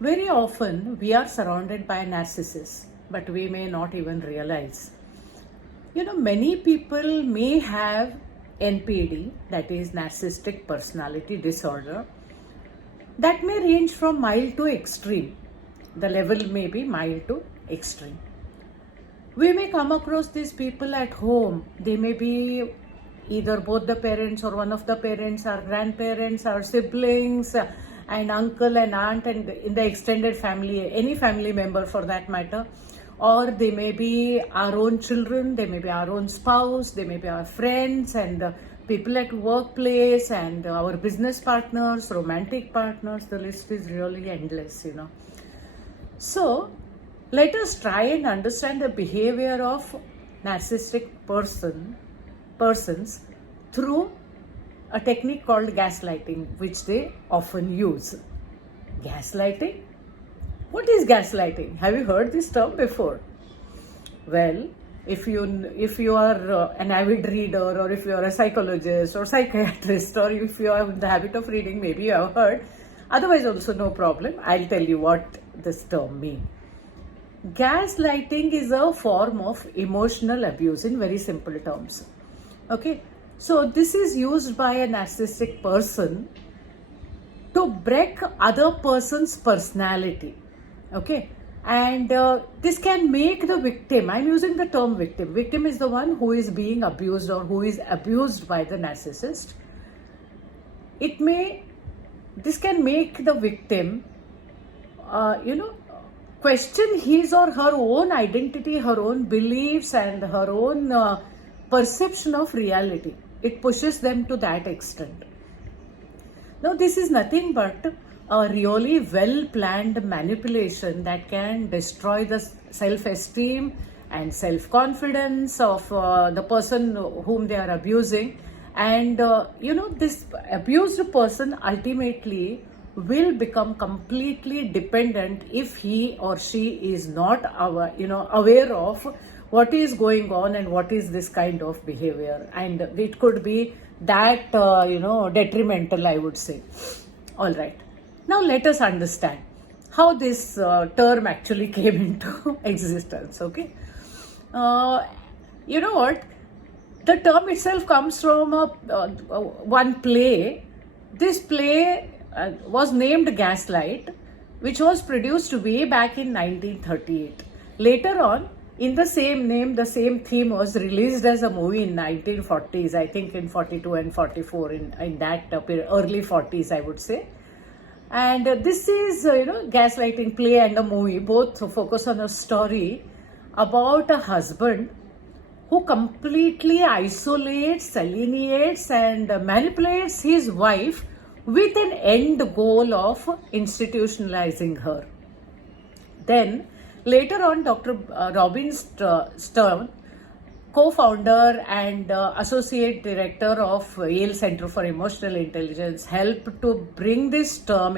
Very often we are surrounded by narcissists, but we may not even realize. Many people may have NPD, that is Narcissistic Personality Disorder, that may range from mild to extreme. The level may be mild to extreme. We may come across these people at home. They may be either both the parents or one of the parents, our grandparents, our siblings, and uncle and aunt, and in the extended family, any family member for that matter. Or they may be our own children, they may be our own spouse, they may be our friends and people at workplace and our business partners, romantic partners. The list is really endless. So let us try and understand the behavior of narcissistic persons through a technique called gaslighting, which they often use. Gaslighting? What is gaslighting? Have you heard this term before? Well, if you are an avid reader, or if you are a psychologist or psychiatrist, or if you are in the habit of reading, maybe you have heard. Otherwise also no problem. I'll tell you what this term means. Gaslighting is a form of emotional abuse in very simple terms. Okay, so this is used by a narcissistic person to break other person's personality. Okay, and this can make the victim, I'm using the term victim is the one who is being abused or who is abused by the narcissist. This can make the victim question his or her own identity, her own beliefs and her own perception of reality. It pushes them to that extent. Now, this is nothing but a really well-planned manipulation that can destroy the self-esteem and self-confidence of the person whom they are abusing. And, this abused person ultimately will become completely dependent if he or she is not aware of what is going on and what is this kind of behavior. And it could be that, detrimental, I would say. All right. Now let us understand how this term actually came into existence, okay? You know what? The term itself comes from one play. This play was named Gaslight, which was produced way back in 1938. Later on, in the same name, the same theme was released as a movie in 1940s, I think in 42 and 44, in that period, early 40s, I would say. And this is, gaslighting play and a movie, both focus on a story about a husband who completely isolates, alienates and manipulates his wife with an end goal of institutionalizing her. Then, later on, Dr. Robin Stern, co-founder and associate director of Yale Center for Emotional Intelligence, helped to bring this term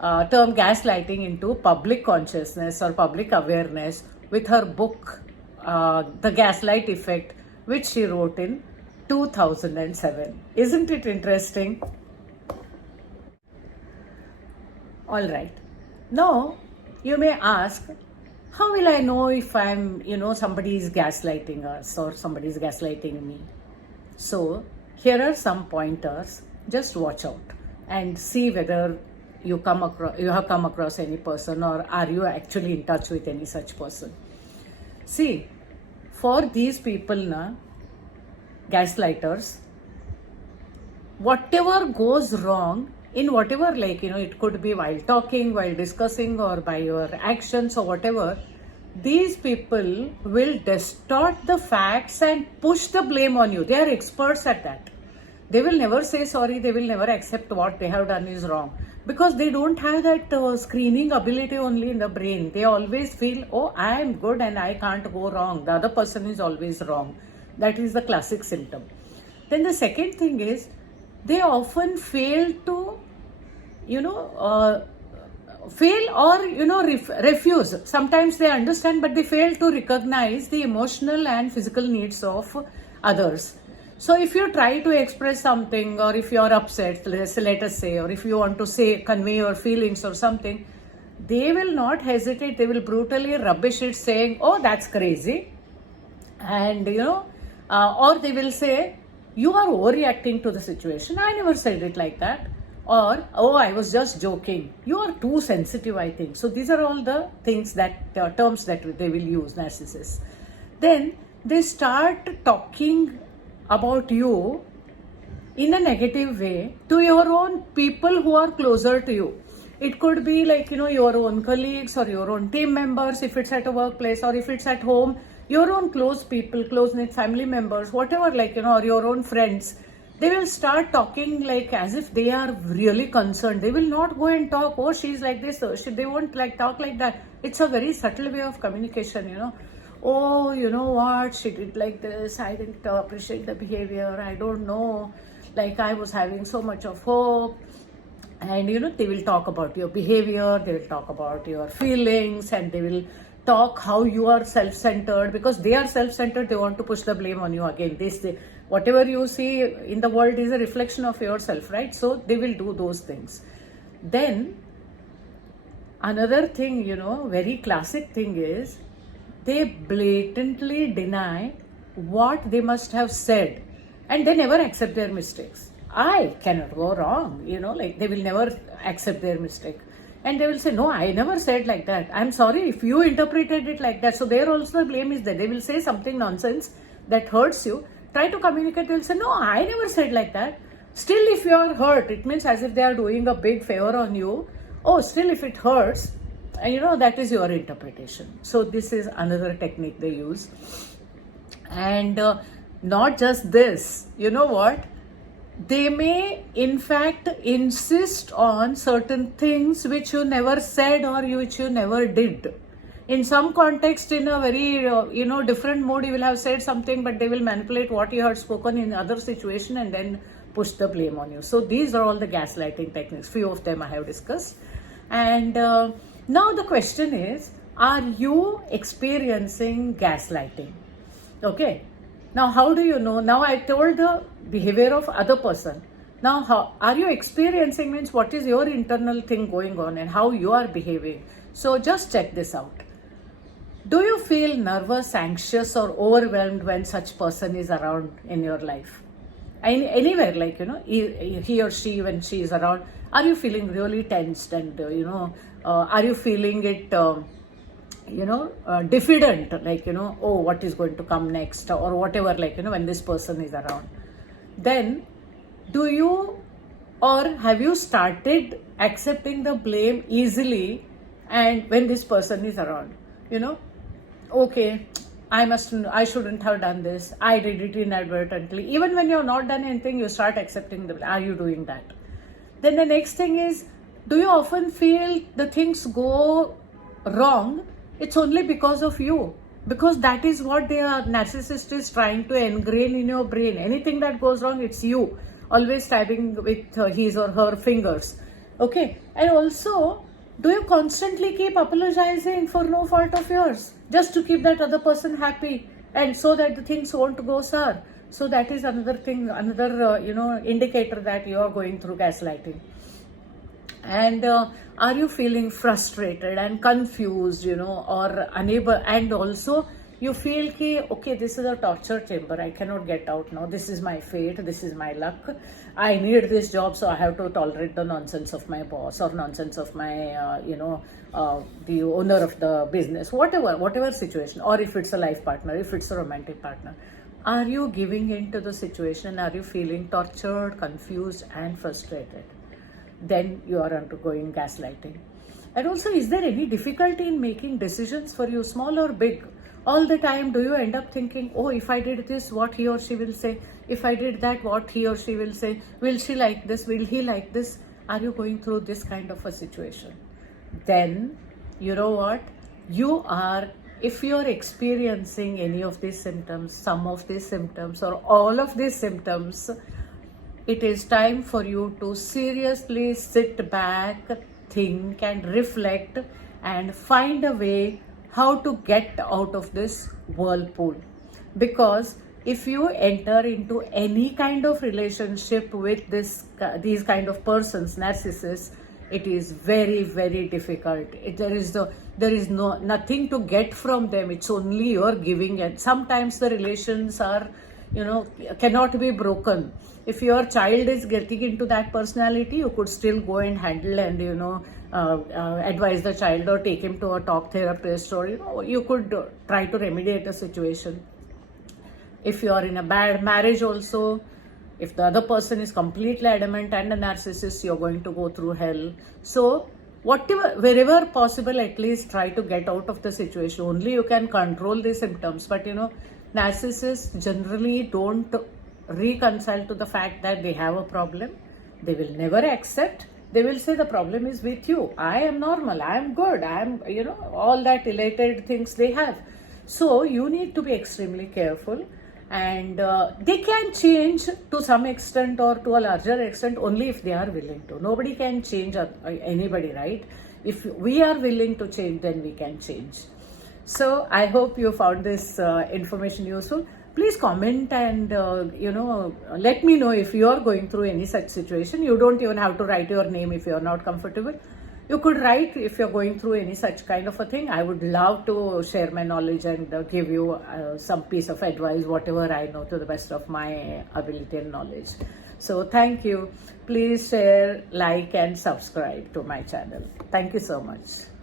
gaslighting into public consciousness or public awareness with her book, The Gaslight Effect, which she wrote in 2007. Isn't it interesting? All right. Now, you may ask, how will I know if somebody is gaslighting us or somebody is gaslighting me? So, here are some pointers. Just watch out and see whether you have come across any person, or are you actually in touch with any such person. See, for these people, gaslighters, whatever goes wrong, in whatever, it could be while talking, while discussing, or by your actions or whatever, these people will distort the facts and push the blame on you. They are experts at that. They will never say sorry. They will never accept what they have done is wrong, because they don't have that screening ability only in the brain. They always feel, oh, I am good and I can't go wrong. The other person is always wrong. That is the classic symptom. Then the second thing is, they often fail to, refuse. Sometimes they understand, but they fail to recognize the emotional and physical needs of others. So if you try to express something, or if you are upset, let us say, or if you want to convey your feelings or something, they will not hesitate. They will brutally rubbish it, saying, oh, that's crazy. And or they will say, you are overreacting to the situation. I never said it like that. Or, oh, I was just joking. You are too sensitive, I think. So these are all the things that, terms that they will use, narcissists. Then they start talking about you in a negative way to your own people who are closer to you. It could be like, your own colleagues or your own team members, if it's at a workplace, or if it's at home, your own close people, close-knit family members, whatever, like, or your own friends. They will start talking like as if they are really concerned. They will not go and talk, oh, she's like this, they won't like talk like that. It's a very subtle way of communication, Oh, you know what, she did like this, I didn't appreciate the behavior, I don't know, like I was having so much of hope. And they will talk about your behavior, they will talk about your feelings, and they will talk how you are self-centered, because they are self-centered. They want to push the blame on you again. Whatever you see in the world is a reflection of yourself, right? So they will do those things. Then another thing, very classic thing is, they blatantly deny what they must have said, and they never accept their mistakes. I cannot go wrong, like they will never accept their mistake. And they will say, no, I never said like that. I'm sorry if you interpreted it like that. So there also the blame is there. They will say something nonsense that hurts you. Try to communicate. They will say, no, I never said like that. Still, if you are hurt, it means as if they are doing a big favor on you. Oh, still if it hurts, that is your interpretation. So this is another technique they use. And not just this, you know what? They may in fact insist on certain things which you never said or which you never did. In some context, in a very different mode, you will have said something, but they will manipulate what you had spoken in other situation and then push the blame on you. So these are all the gaslighting techniques. Few of them I have discussed. And now the question is, are you experiencing gaslighting? Okay. Now, how do you know? Now, I told the behavior of other person. Now, how are you experiencing means what is your internal thing going on and how you are behaving. So, just check this out. Do you feel nervous, anxious, or overwhelmed when such person is around in your life? Anywhere, like, he or she, when she is around, are you feeling really tensed and, are you feeling it... diffident, like, oh, what is going to come next, or whatever, like, when this person is around. Then, do you or have you started accepting the blame easily, and when this person is around, okay, I shouldn't have done this, I did it inadvertently. Even when you have not done anything, you start accepting the blame. Are you doing that? Then the next thing is, do you often feel the things go wrong, it's only because of you, because that is what the narcissist is trying to ingrain in your brain. Anything that goes wrong, it's you, always stabbing with his or her fingers. Okay. And also, do you constantly keep apologizing for no fault of yours, just to keep that other person happy, and so that the things won't go sour? So that is another thing, another indicator that you are going through gaslighting. And are you feeling frustrated and confused, or unable, and also you feel ki, okay, this is a torture chamber, I cannot get out now, this is my fate, this is my luck, I need this job, so I have to tolerate the nonsense of my boss or nonsense of my, the owner of the business, whatever situation, or if it's a life partner, if it's a romantic partner. Are you giving in to the situation? Are you feeling tortured, confused, and frustrated? Then you are undergoing gaslighting. And also, is there any difficulty in making decisions for you, small or big? All the time, do you end up thinking, oh, if I did this, what he or she will say? If I did that, what he or she will say? Will she like this? Will he like this? Are you going through this kind of a situation? Then, you know what? If you are experiencing any of these symptoms, some of these symptoms, or all of these symptoms, it is time for you to seriously sit back, think and reflect and find a way how to get out of this whirlpool. Because if you enter into any kind of relationship with these kind of persons, narcissists, it is very, very difficult. There is nothing to get from them. It's only you're giving it. Sometimes the relations are, cannot be broken. If your child is getting into that personality, you could still go and handle and advise the child or take him to a talk therapist, or you could try to remediate the situation. If you are in a bad marriage also, if the other person is completely adamant and a narcissist, you're going to go through hell. So wherever possible, at least try to get out of the situation. Only you can control the symptoms. But narcissists generally don't reconcile to the fact that they have a problem. They will never accept. They will say the problem is with you. I am normal. I am good. I am, all that elated things they have. So you need to be extremely careful. And they can change to some extent or to a larger extent only if they are willing to. Nobody can change anybody, right? If we are willing to change, then we can change. So I hope you found this information useful. Please comment and let me know if you are going through any such situation. You don't even have to write your name if you are not comfortable. You could write if you're going through any such kind of a thing. I would love to share my knowledge and give you some piece of advice, whatever I know, to the best of my ability and knowledge. So thank you. Please share, like and subscribe to my channel. Thank you so much.